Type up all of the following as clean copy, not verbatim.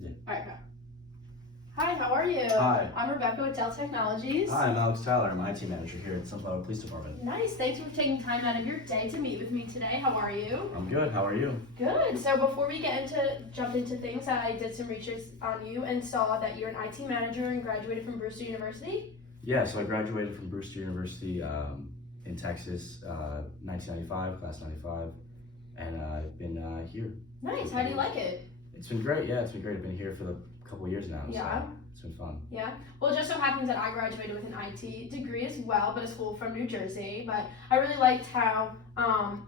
Yeah. All right, go. Hi, how are you? Hi. I'm Rebecca with Dell Technologies. Hi, I'm Alex Tyler. I'm IT manager here at Sunflower Police Department. Nice. Thanks for taking time out of your day to meet with me today. How are you? I'm good. How are you? Good. So before we jump into things, I did some research on you and saw that you're an IT manager and graduated from Brewster University. Yeah, so I graduated from Brewster University in Texas, 1995, class 95, and I've been here. Nice. How do you like it? It's been great. Yeah, it's been great. I've been here for a couple of years now. Yeah. So it's been fun. Yeah. Well, it just so happens that I graduated with an IT degree as well, but a school from New Jersey. But I really liked how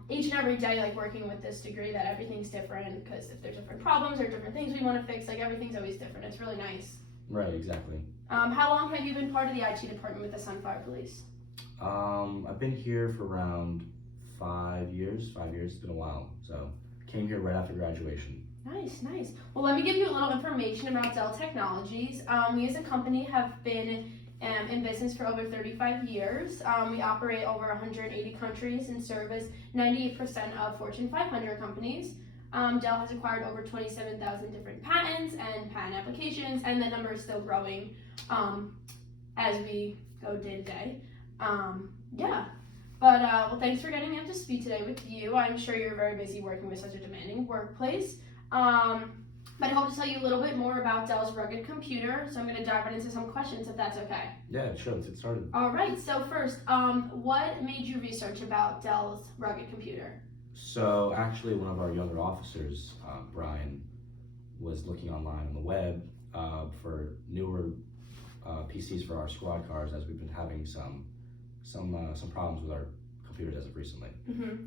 each and every day, like working with this degree, that everything's different because if there's different problems or different things we want to fix, like everything's always different. It's really nice. Right, exactly. How long have you been part of the IT department with the Sunflower Police? I've been here for around 5 years. 5 years. It's been a while. So came here right after graduation. Nice, nice. Well, let me give you a little information about Dell Technologies. We as a company have been in business for over 35 years. We operate over 180 countries and service 98% of Fortune 500 companies. Dell has acquired over 27,000 different patents and patent applications, and the number is still growing as we go day to day. Yeah. But well, thanks for getting up to speed today with you. I'm sure you're very busy working with such a demanding workplace. But I hope to tell you a little bit more about Dell's rugged computer. So I'm going to dive right into some questions if that's okay. Yeah, sure. Let's get started. All right. So first, what made you research about Dell's rugged computer? So actually, one of our younger officers, Brian, was looking online on the web for newer PCs for our squad cars, as we've been having some problems with our computers as of recently. Mm-hmm.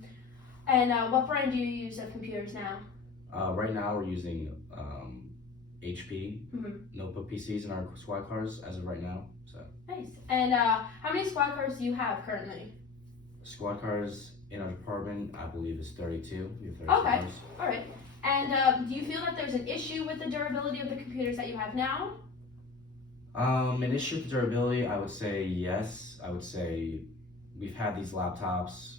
And what brand do you use of computers now? Right now, we're using HP Mm-hmm. notebook PCs in our squad cars as of right now. So Nice. And how many squad cars do you have currently? squad cars in our department, I believe, is 32. We have 32 Okay. cars. All right. And do you feel that there's an issue with the durability of the computers that you have now? An issue with durability, I would say yes. I would say we've had these laptops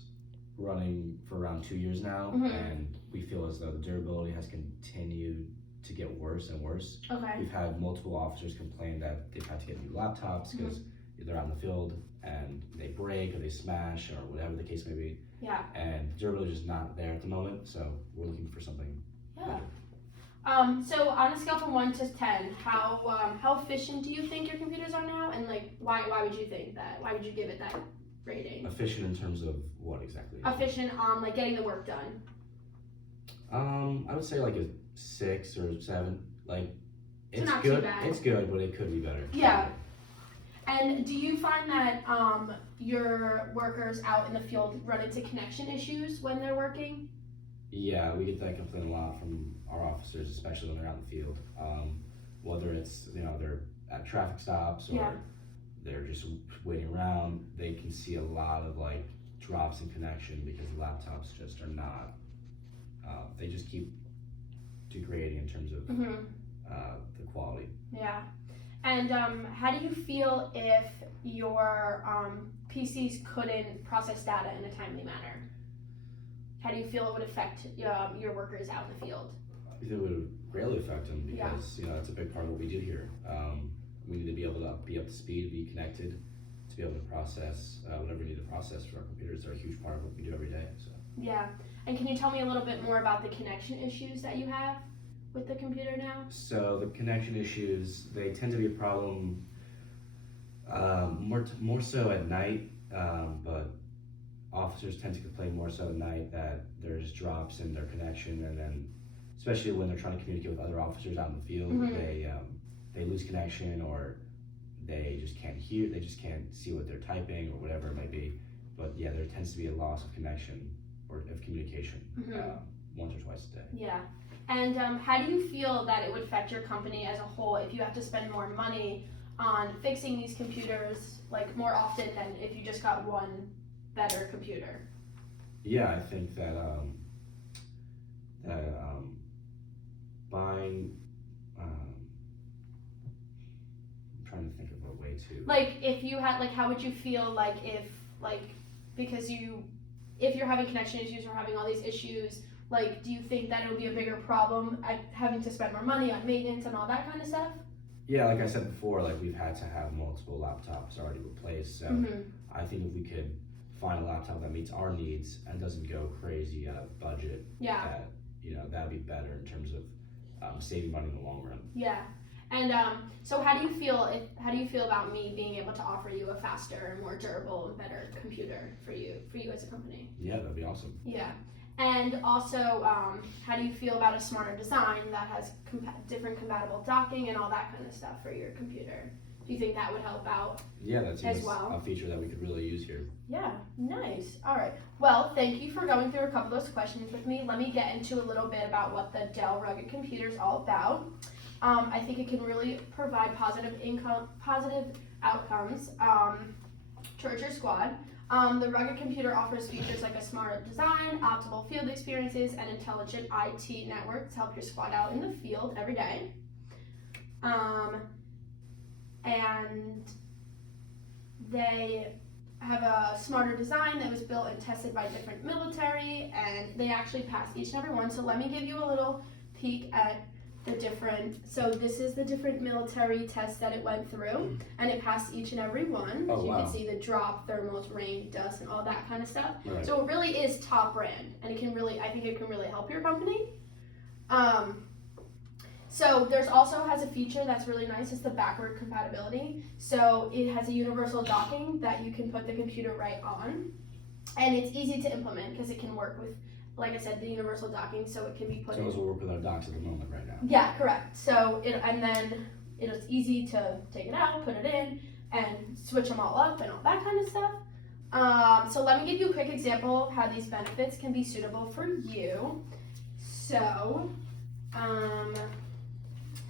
running for around 2 years now, Mm-hmm. and we feel as though the durability has continued to get worse and worse. Okay. We've had multiple officers complain that they've had to get new laptops because they're out in the field and they break or they smash or whatever the case may be. Yeah. And the durability is just not there at the moment, so we're looking for something Yeah. better. So on a scale from 1 to 10, how efficient do you think your computers are now? And like, why would you think that? Why would you give it that rating? Efficient in terms of what exactly? Efficient on like getting the work done. I would say like a 6 or 7. Like, So it's not too good. bad. It's good, but it could be better. Yeah. And do you find that your workers out in the field run into connection issues when they're working? Yeah, we get that complaint a lot from our officers, especially when they're out in the field. Whether it's they're at traffic stops or Yeah. they're just waiting around, they can see a lot of like drops in connection because the laptops just are not. They just keep degrading in terms of Mm-hmm. the quality. Yeah. And how do you feel if your PCs couldn't process data in a timely manner? How do you feel it would affect your workers out in the field? It would greatly affect them because that's a big part of what we do here. We need to be able to be up to speed, be connected, to be able to process whatever we need to process for our computers. They're a huge part of what we do every day. So. Yeah. And can you tell me a little bit more about the connection issues that you have with the computer now? So the connection issues, they tend to be a problem more so at night, but officers tend to complain more so at night that there's drops in their connection, and then especially when they're trying to communicate with other officers out in the field, they lose connection or they just can't hear, they just can't see what they're typing or whatever it might be. But yeah, there tends to be a loss of connection or of communication once or twice a day. Yeah. And how do you feel that it would affect your company as a whole if you have to spend more money on fixing these computers like more often than if you just got one better computer? Yeah, I think that buying. I'm trying to think of a way to. Like if you had how would you feel if because if you're having connection issues or having all these issues Like, do you think that it would be a bigger problem at having to spend more money on maintenance and all that kind of stuff? Yeah, like I said before, like we've had to have multiple laptops already replaced. So I think if we could find a laptop that meets our needs and doesn't go crazy out of budget, that that'd be better in terms of saving money in the long run. Yeah. And so how do you feel about me being able to offer you a faster and more durable and better computer for you as a company? Yeah, that'd be awesome. Yeah. And also, how do you feel about a smarter design that has different compatible docking and all that kind of stuff for your computer? Do you think that would help out? Yeah, that seems as well? a feature that we could really use here. Yeah, nice. All right. Well, thank you for going through a couple of those questions with me. Let me get into a little bit about what the Dell Rugged Computer is all about. I think it can really provide positive outcomes towards your squad. The Rugged Computer offers features like a smarter design, optimal field experiences, and intelligent IT network to help your squad out in the field every day. And they have a smarter design that was built and tested by different military, and they actually pass each and every one. So let me give you a little peek at the different, so this is the different military tests that it went through, and it passed each and every one. Oh, you wow. can see the drop, thermals, rain, dust, and all that kind of stuff. Right. So it really is top brand, and it can really, I think it can really help your company. So there's also has a feature that's really nice, it's the backward compatibility. So it has a universal docking that you can put the computer right on, and it's easy to implement because it can work with, like I said, the universal docking, so it can be put in. So those will work with our docks at the moment right now. Yeah, correct. So it's easy to take it out, put it in, and switch them all up and all that kind of stuff. So let me give you a quick example of how these benefits can be suitable for you. So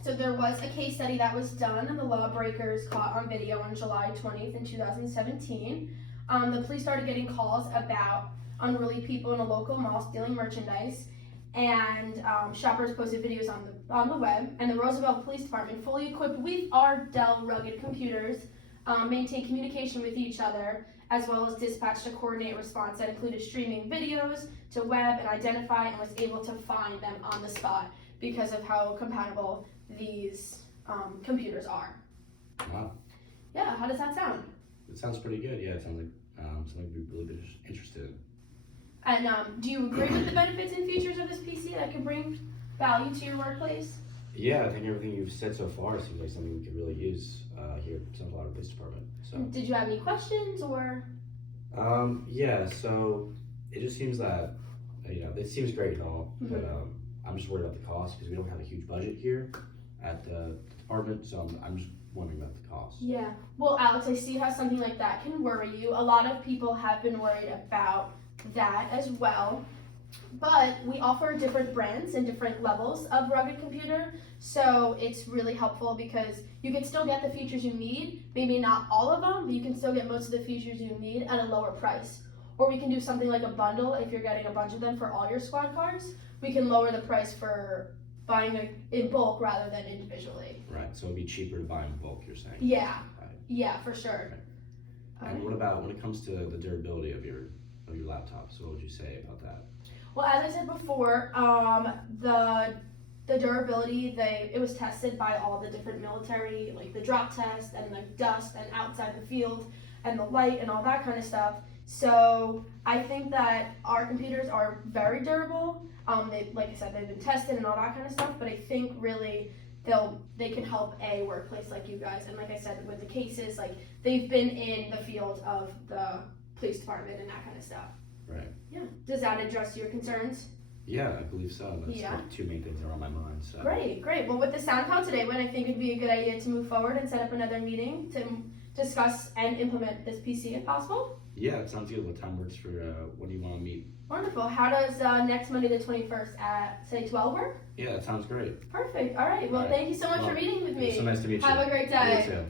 there was a case study that was done, and the lawbreakers caught on video on July 20th in 2017. The police started getting calls about unruly people in a local mall stealing merchandise, and shoppers posted videos on the web. And the Roosevelt Police Department, fully equipped with our Dell Rugged computers, maintained communication with each other, as well as dispatched a coordinated response that included streaming videos to web and identify, and was able to find them on the spot because of how compatible these computers are. Wow. Yeah, how does that sound? It sounds pretty good. Yeah, it sounds like something we'd really be interested in. And do you agree with the benefits and features of this PC that could bring value to your workplace? Yeah, I think everything you've said so far seems like something we could really use here at Sunflower Police Department. So. Did you have any questions or? Yeah, so it just seems that, it seems great and all, but I'm just worried about the cost because we don't have a huge budget here at the department, so I'm just wondering about the cost. Yeah, well, Alex, I see how something like that can worry you. A lot of people have been worried about that as well, but we offer different brands and different levels of rugged computer, so it's really helpful because you can still get the features you need, maybe not all of them, but you can still get most of the features you need at a lower price. Or we can do something like a bundle. If you're getting a bunch of them for all your squad cars, we can lower the price for buying in bulk rather than individually. Right, so it'd be cheaper to buy in bulk, you're saying? Yeah, right. Yeah, for sure. Right. And what about when it comes to the durability of your laptops? What would you say about that? Well, as I said before, the durability, it was tested by all the different military, like the drop test and the dust and outside the field and the light and all that kind of stuff. So I think that our computers are very durable. Like I said, they've been tested and all that kind of stuff, but I think really they can help a workplace like you guys. And like I said, with the cases, like they've been in the field of the police department and that kind of stuff. Right. Yeah. Does that address your concerns? Yeah, I believe so. That's Yeah. the two main things that are on my mind. So. Great. Well, with the sound call today, I think it'd be a good idea to move forward and set up another meeting to discuss and implement this PC if possible. Yeah, it sounds good. What time works for, when do you want to meet? Wonderful. How does next Monday the 21st at, say, 12 work? Yeah, that sounds great. Perfect. All right. Well, thank you so much for meeting with me. It's so nice to meet you. Have a great day. You too.